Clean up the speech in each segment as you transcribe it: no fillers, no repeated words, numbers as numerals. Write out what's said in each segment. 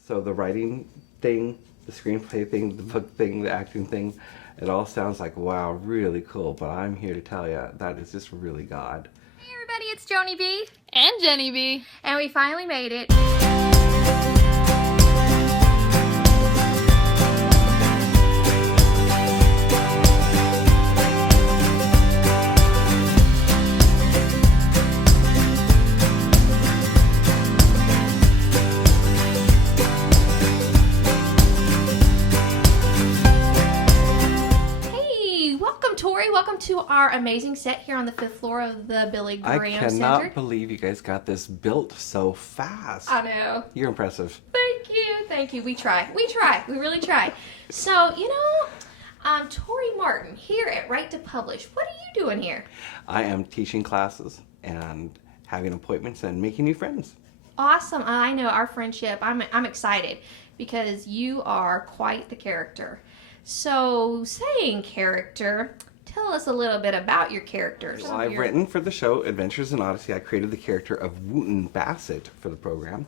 So the writing thing, the screenplay thing, the book thing, the acting thing, it all sounds like, wow, really cool. But I'm here to tell you that is just really God. Hey everybody, it's Joni B. And Jenny B. And we finally made it. Torry, welcome to our amazing set here on the 5th floor of the Billy Graham Center. I cannot believe you guys got this built so fast. I know. You're impressive. Thank you. We try. We really try. So, Torry Martin here at Right to Publish. What are you doing here? I am teaching classes and having appointments and making new friends. Awesome. I know our friendship. I'm excited because you are quite the character. So, saying character, tell us a little bit about your characters. Well, I've written for the show Adventures in Odyssey. I created the character of Wooten Bassett for the program.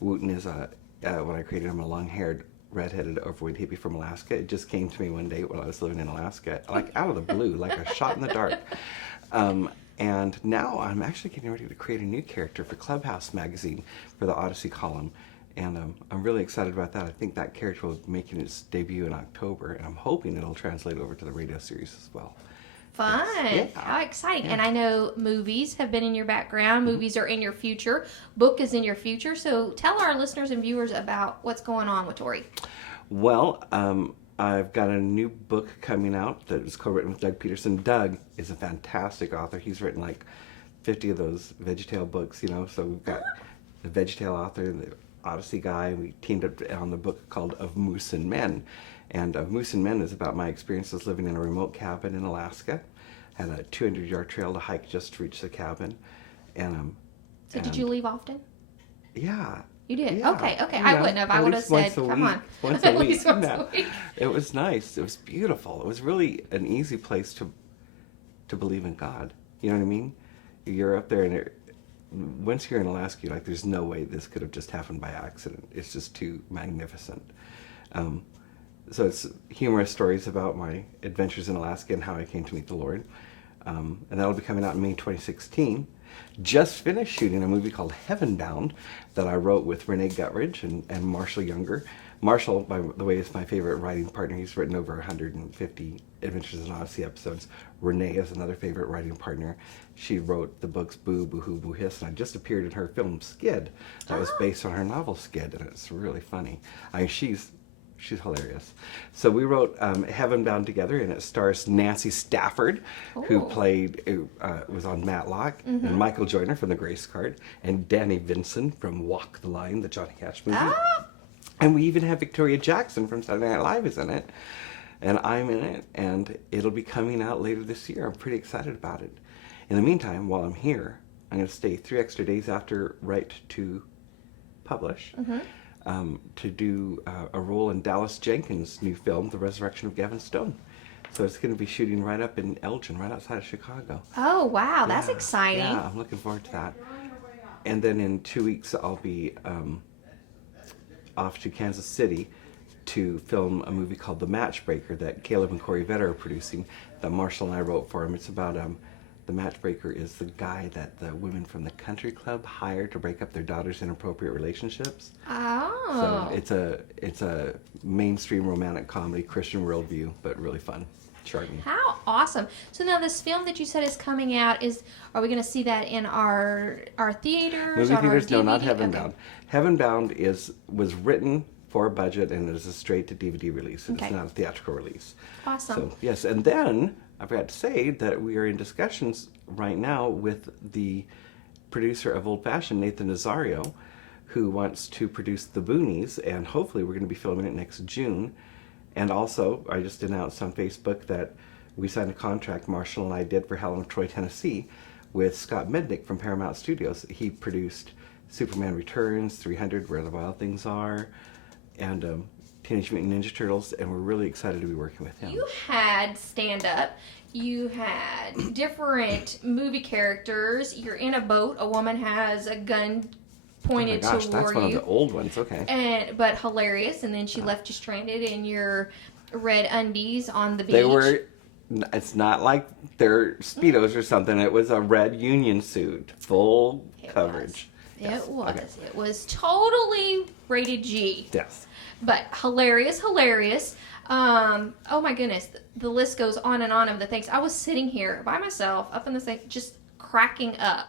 Wooten is when I created him, a long-haired, redheaded, overweight hippie from Alaska. It just came to me one day when I was living in Alaska, like out of the blue, like a shot in the dark. And now I'm actually getting ready to create a new character for Clubhouse magazine for the Odyssey column. And I'm really excited about that. I think that character will be making its debut in October, and I'm hoping it'll translate over to the radio series as well. Fun. Yeah. How exciting. Yeah. And I know movies have been in your background. Movies are in your future. Book is in your future. So tell our listeners and viewers about what's going on with Torry. Well, I've got a new book coming out that is co-written with Doug Peterson. Doug is a fantastic author. He's written like 50 of those VeggieTale books, so we've got the VeggieTale author and the Odyssey guy. We teamed up on the book called Of Moose and Men. And Of Moose and Men is about my experiences living in a remote cabin in Alaska. Had a 200-yard trail to hike just to reach the cabin. And Did you leave often? Yeah. You did? Yeah. Okay. Yeah. I wouldn't have. I would have said, come on. Once a At week. least once a week. It was nice. It was beautiful. It was really an easy place to believe in God. You know what I mean? You're up there and once you're in Alaska, you're like, there's no way this could have just happened by accident. It's just too magnificent. So it's humorous stories about my adventures in Alaska and how I came to meet the Lord. And that'll be coming out in May 2016. Just finished shooting a movie called Heaven Bound that I wrote with Renee Guttridge and Marshall Younger. Marshall, by the way, is my favorite writing partner. He's written over 150 Adventures in Odyssey episodes. Renee is another favorite writing partner. She wrote the books Boo, Boo-Hoo, Boo-Hiss, and I just appeared in her film Skid. That was based on her novel Skid, and it's really funny. She's hilarious. So we wrote Heaven Bound together, and it stars Nancy Stafford, who was on Matlock, and Michael Joyner from The Grace Card, and Danny Vinson from Walk the Line, the Johnny Cash movie. And we even have Victoria Jackson from Saturday Night Live is in it, and I'm in it, and it'll be coming out later this year. I'm pretty excited about it. In the meantime, while I'm here, I'm going to stay 3 extra days after Right to Publish. To do a role in Dallas Jenkins' new film, The Resurrection of Gavin Stone. So it's going to be shooting right up in Elgin, right outside of Chicago. Oh, wow. That's exciting. Yeah, I'm looking forward to that. And then in 2 weeks, I'll be off to Kansas City to film a movie called The Matchbreaker that Caleb and Corey Vetter are producing, that Marshall and I wrote for him. It's about the matchbreaker is the guy that the women from the country club hire to break up their daughters' inappropriate relationships. Oh. So it's a mainstream romantic comedy, Christian worldview, but really fun. Charming. How awesome. So now this film that you said is coming out, are we going to see that in our theaters? Movie theaters? No, not DVD? Heaven Okay. Bound. Heaven Bound was written for a budget, and it is a straight to DVD release. It's not a theatrical release. Awesome. So yes, and then I forgot to say that we are in discussions right now with the producer of Old Fashioned, Nathan Nazario, who wants to produce The Boonies, and hopefully we're going to be filming it next June. And also, I just announced on Facebook that we signed a contract, Marshall and I did, for Helen of Troy, Tennessee, with Scott Mednick from Paramount Studios. He produced Superman Returns, 300, Where the Wild Things Are, and Teenage Mutant Ninja Turtles, and we're really excited to be working with him. You had stand-up. You had different movie characters. You're in a boat. A woman has a gun pointed oh my gosh, toward that's one of you. the old ones. Okay. But hilarious. And then she left you stranded in your red undies on the beach. They were. It's not like they're Speedos or something. It was a red union suit, full coverage. It was. Okay. It was totally rated G. Yes. But hilarious. Oh my goodness. The list goes on and on of the things. I was sitting here by myself up in the thing, just cracking up.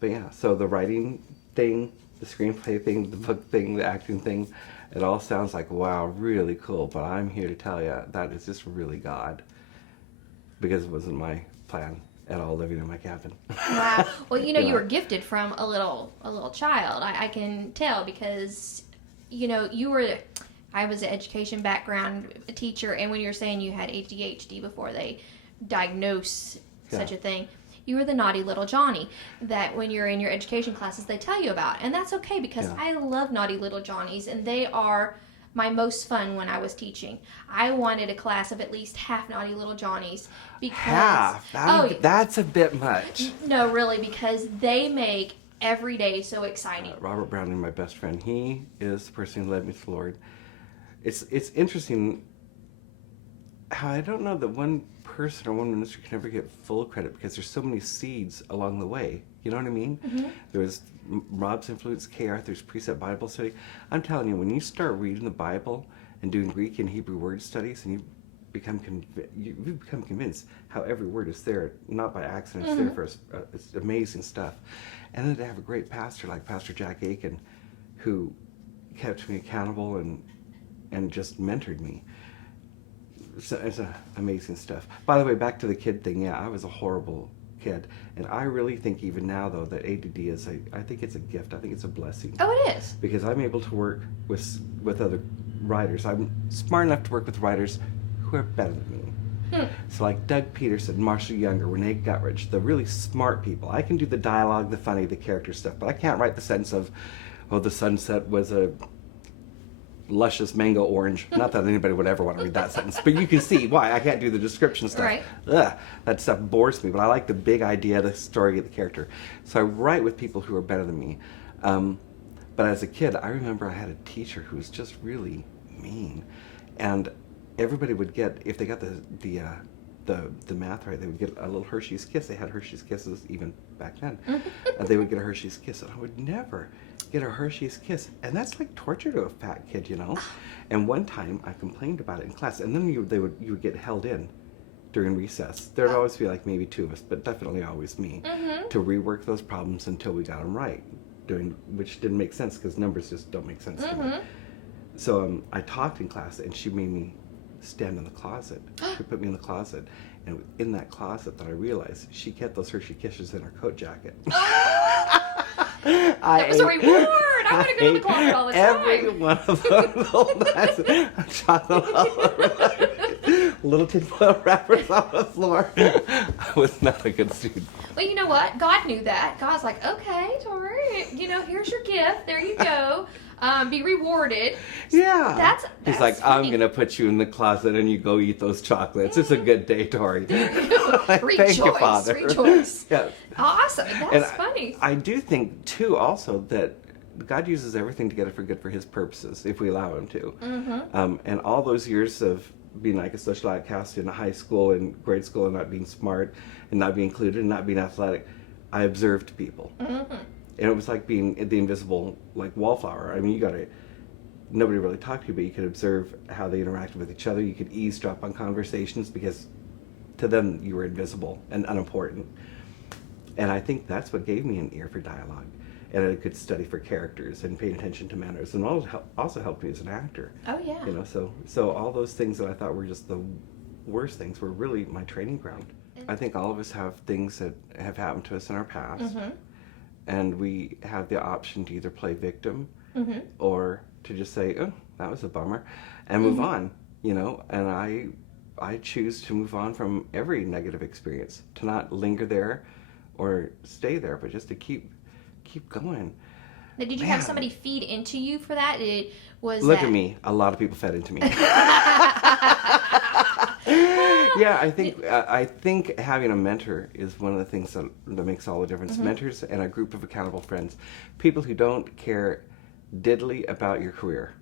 But yeah, so the writing thing, the screenplay thing, the book thing, the acting thing, it all sounds like, wow, really cool. But I'm here to tell you that is just really God. Because it wasn't my plan at all living in my cabin. Wow. Well, you Yeah. were gifted from a little child. I can tell because, I was an education background teacher, and when you were saying you had ADHD before they diagnose such a thing, you were the naughty little Johnny that when you're in your education classes they tell you about. And that's okay because I love naughty little Johnnies, and they are my most fun when I was teaching. I wanted a class of at least half naughty little Johnnies because Half? That's a bit much. No, really, because they make every day so exciting. Robert Browning, my best friend, he is the person who led me to the Lord. It's interesting how I don't know that one person or one ministry can ever get full credit because there's so many seeds along the way. You know what I mean? Mm-hmm. There was Rob's influence, Kay Arthur's Precept Bible Study. I'm telling you, when you start reading the Bible and doing Greek and Hebrew word studies, and you become convinced how every word is there, not by accident. It's there for us. It's amazing stuff. And then to have a great pastor like Pastor Jack Aiken, who kept me accountable and just mentored me. So it's amazing stuff. By the way, back to the kid thing. Yeah, I was a horrible kid, and I really think even now though that ADD is I think it's a gift. I think it's a blessing. Oh, it is. Because I'm able to work with other writers. I'm smart enough to work with writers who are better than me. So like Doug Peterson, Marshall Younger, Renee Guttridge, the really smart people. I can do the dialogue, the funny, the character stuff, but I can't write the sense of, oh, the sunset was a luscious mango orange. Not that anybody would ever want to read that sentence, but you can see why I can't do the description stuff. Right. Ugh, that stuff bores me, but I like the big idea, the story, the character. So I write with people who are better than me. But as a kid, I remember I had a teacher who was just really mean, and everybody would get, if they got the math right, they would get a little Hershey's Kiss. They had Hershey's Kisses even back then. And they would get a Hershey's Kiss, and I would never get a Hershey's Kiss. And that's like torture to a fat kid, you know? And one time I complained about it in class, and then you would get held in during recess. There'd always be like maybe two of us, but definitely always me, to rework those problems until we got them right, which didn't make sense because numbers just don't make sense to me. So I talked in class, and she made me stand in the closet. She put me in the closet, and in that closet that I realized she kept those Hershey Kisses in her coat jacket. That was a reward. I would have gone to the closet all the time. Every one of those chocolate all over little tinfoil wrappers on the floor. I was not a good student. Well, you know what? God knew that. God's like, okay, Torry, here's your gift. There you go. Be rewarded. Yeah. That's He's like, funny. I'm going to put you in the closet and you go eat those chocolates. It's a good day, Torry. Rejoice. Thank you, Father. Rejoice. Yeah. Awesome. That's And funny. I do think, too, also, that God uses everything together for good for his purposes, if we allow him to. And all those years of being like a social outcast in high school and grade school and not being smart and not being included and not being athletic, I observed people. And it was like being the invisible, like, wallflower. I mean, nobody really talked to you, but you could observe how they interacted with each other. You could eavesdrop on conversations because to them you were invisible and unimportant. And I think that's what gave me an ear for dialogue. And I could study for characters and pay attention to manners, and also helped me as an actor. Oh, yeah. So all those things that I thought were just the worst things were really my training ground. I think all of us have things that have happened to us in our past, and we have the option to either play victim or to just say, oh, that was a bummer, and move on, and I choose to move on from every negative experience, to not linger there or stay there, but just to keep going. Now, did you have somebody feed into you for that? Look at me. A lot of people fed into me. Yeah, I think having a mentor is one of the things that makes all the difference. Mentors and a group of accountable friends, people who don't care diddly about your career,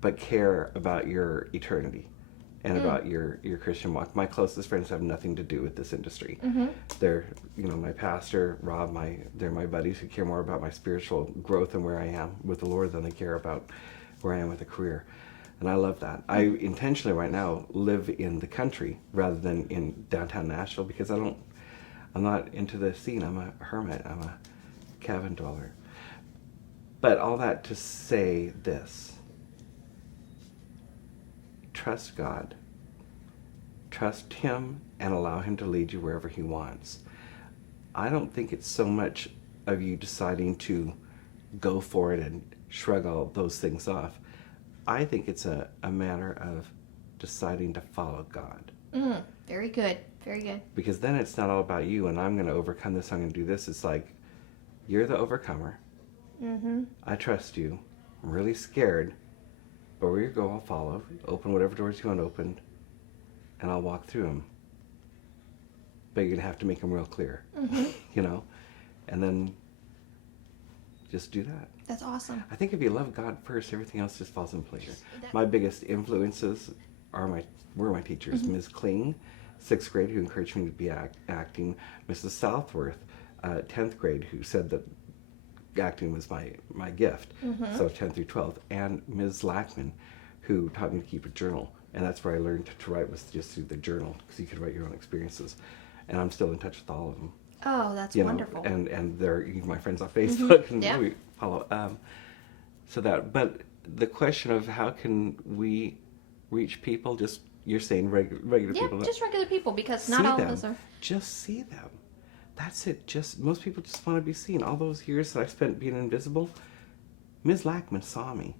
but care about your eternity and about your Christian walk. My closest friends have nothing to do with this industry. They're, my pastor, Rob, they're my buddies who care more about my spiritual growth and where I am with the Lord than they care about where I am with a career. And I love that. I intentionally right now live in the country rather than in downtown Nashville because I'm not into the scene. I'm a hermit. I'm a cabin dweller. But all that to say this. Trust God. Trust Him and allow Him to lead you wherever He wants. I don't think it's so much of you deciding to go for it and shrug all those things off. I think it's a matter of deciding to follow God. Very good. Very good. Because then it's not all about you and I'm going to overcome this, I'm going to do this. It's like, you're the overcomer. I trust you. I'm really scared. But where you go, I'll follow. Open whatever doors you want opened. And I'll walk through them. But you're going to have to make them real clear. And then just do that. That's awesome. I think if you love God first, everything else just falls in place. My biggest influences were my teachers. Ms. Kling, 6th grade, who encouraged me to be acting. Mrs. Southworth, 10th grade, who said that acting was my gift. So 10th through 12th. And Ms. Lackman, who taught me to keep a journal. And that's where I learned to write, was just through the journal, because you could write your own experiences. And I'm still in touch with all of them. Oh, that's wonderful. And they're my friends on Facebook, and we follow. But the question of how can we reach people? Just, you're saying regular people. Yeah, just regular people, because not all of us are. Just see them. That's it. Most people just want to be seen. All those years that I spent being invisible, Ms. Lackman saw me.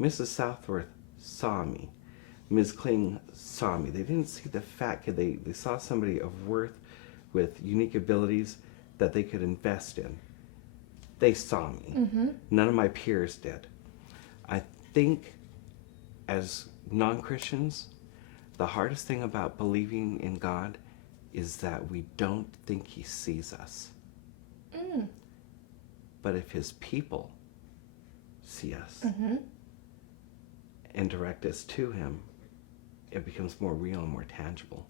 Mrs. Southworth saw me. Ms. Kling saw me. They didn't see the fat kid. They saw somebody of worth with unique abilities that they could invest in. They saw me. None of my peers did. I think as non-Christians, the hardest thing about believing in God is that we don't think He sees us. But if His people see us and direct us to Him, it becomes more real and more tangible.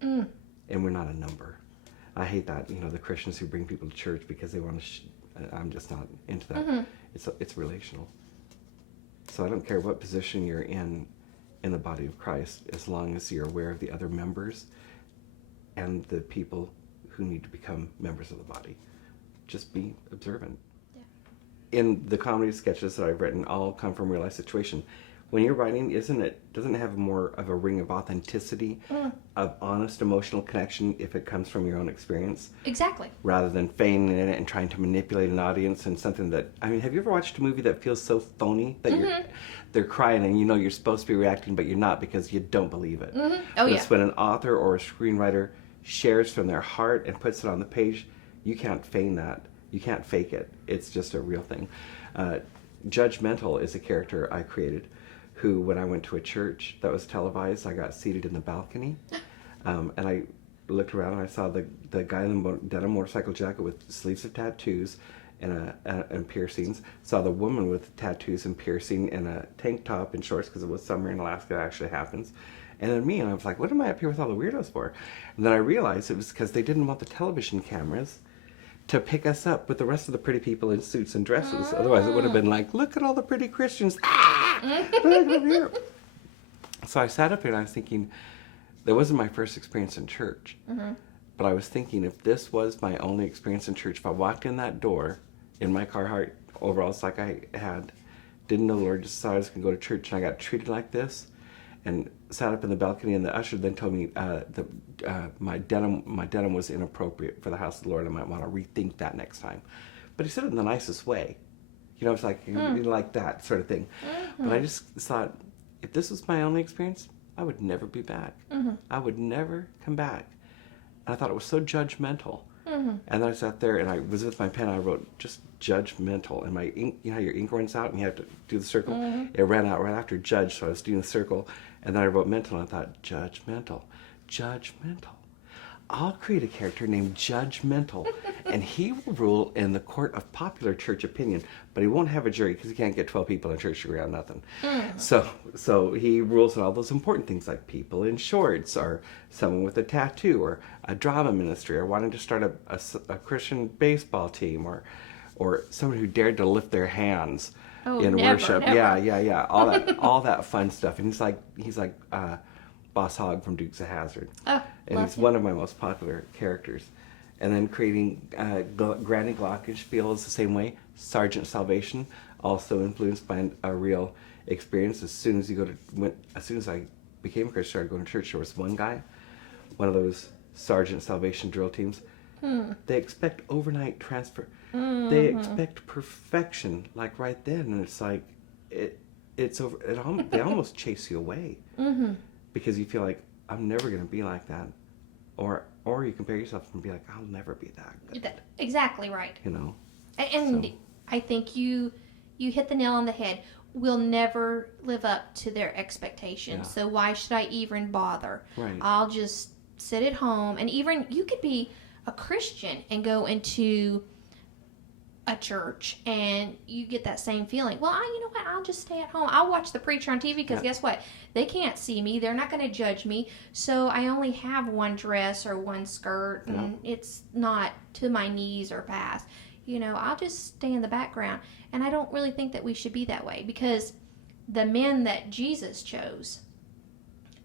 And we're not a number. I hate that, the Christians who bring people to church because they want to, I'm just not into that. It's relational. So I don't care what position you're in the body of Christ, as long as you're aware of the other members and the people who need to become members of the body. Just be observant. Yeah. In the comedy sketches that I've written, all come from real life situation. When you're writing, doesn't it have more of a ring of authenticity, of honest emotional connection if it comes from your own experience? Exactly. Rather than feigning it and trying to manipulate an audience and something that, have you ever watched a movie that feels so phony that they're crying and you're supposed to be reacting, but you're not because you don't believe it? But it's when an author or a screenwriter shares from their heart and puts it on the page, you can't feign that. You can't fake it. It's just a real thing. Judgmental is a character I created, who, when I went to a church that was televised, I got seated in the balcony, and I looked around and I saw the guy in the denim motorcycle jacket with sleeves of tattoos and piercings. Saw the woman with tattoos and piercing and a tank top and shorts, because it was summer in Alaska. It actually happens. And then me, and I was like, what am I up here with all the weirdos for? And then I realized it was because they didn't want the television cameras to pick us up with the rest of the pretty people in suits and dresses. Otherwise, it would have been like, look at all the pretty Christians. So I sat up here and I was thinking, that wasn't my first experience in church. But I was thinking, if this was my only experience in church, if I walked in that door in my Carhartt overalls like I had, didn't know the Lord, just thought I was going to go to church, and I got treated like this, and sat up in the balcony, and the usher then told me my denim was inappropriate for the house of the Lord. I might want to rethink that next time. But he said it in the nicest way. It's like, like that sort of thing. But I just thought, if this was my only experience, I would never be back. I would never come back. And I thought it was so judgmental Mm-hmm. And then I sat there and I was with my pen. I wrote just judgmental, and my ink, you know how your ink runs out and you have to do the circle. Mm-hmm. It ran out right after judge, so I was doing the circle, and then I wrote mental, and I thought judgmental, judgmental. I'll create a character named Judgmental, and he will rule in the court of popular church opinion, but he won't have a jury because he can't get 12 people in church to agree on nothing. So he rules on all those important things like people in shorts, or someone with a tattoo, or a drama ministry, or wanting to start a Christian baseball team, or someone who dared to lift their hands in never, worship. never. Yeah. All that fun stuff. And he's like Boss Hogg from Dukes of Hazzard. Oh, And he's one of my most popular characters. And then creating Granny Glockenspiel is the same way. Sergeant Salvation, also influenced by a real experience. As soon as I became a Christian, started going to church, there was one guy, one of those Sergeant Salvation drill teams. They expect overnight transfer. They expect perfection, like right then, and it's like it's over. They almost chase you away because you feel like I'm never going to be like that, or you compare yourself and be like, I'll never be that good. Exactly right. You know. And So. I think you hit the nail on the head. We'll never live up to their expectations. Yeah. So why should I even bother? Right. I'll just sit at home. And even you could be a Christian and go into a church and you get that same feeling. Well, you know what? I'll just stay at home. I'll watch the preacher on TV because guess what? They can't see me. They're not going to judge me. So I only have one dress or one skirt, and it's not to my knees or past. You know, I'll just stay in the background. And I don't really think that we should be that way, because the men that Jesus chose,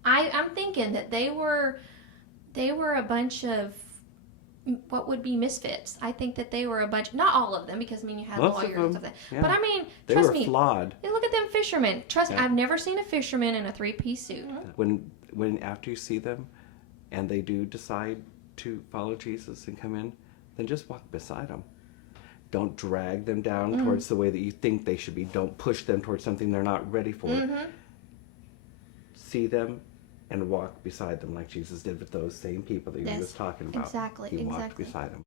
I'm thinking that they were a bunch of what would be misfits. I think that they were a bunch, not all of them, because you had Most of lawyers them, and stuff like that. yeah. But I mean, They trust were me, flawed. look at them fishermen. Trust me, Yeah. I've never seen a fisherman in a 3-piece suit. When after you see them, and they do decide to follow Jesus and come in, then just walk beside them. Don't drag them down towards the way that you think they should be. Don't push them towards something they're not ready for. See them and walk beside them like Jesus did with those same people that you were just talking about. Exactly. He walked Exactly. beside them.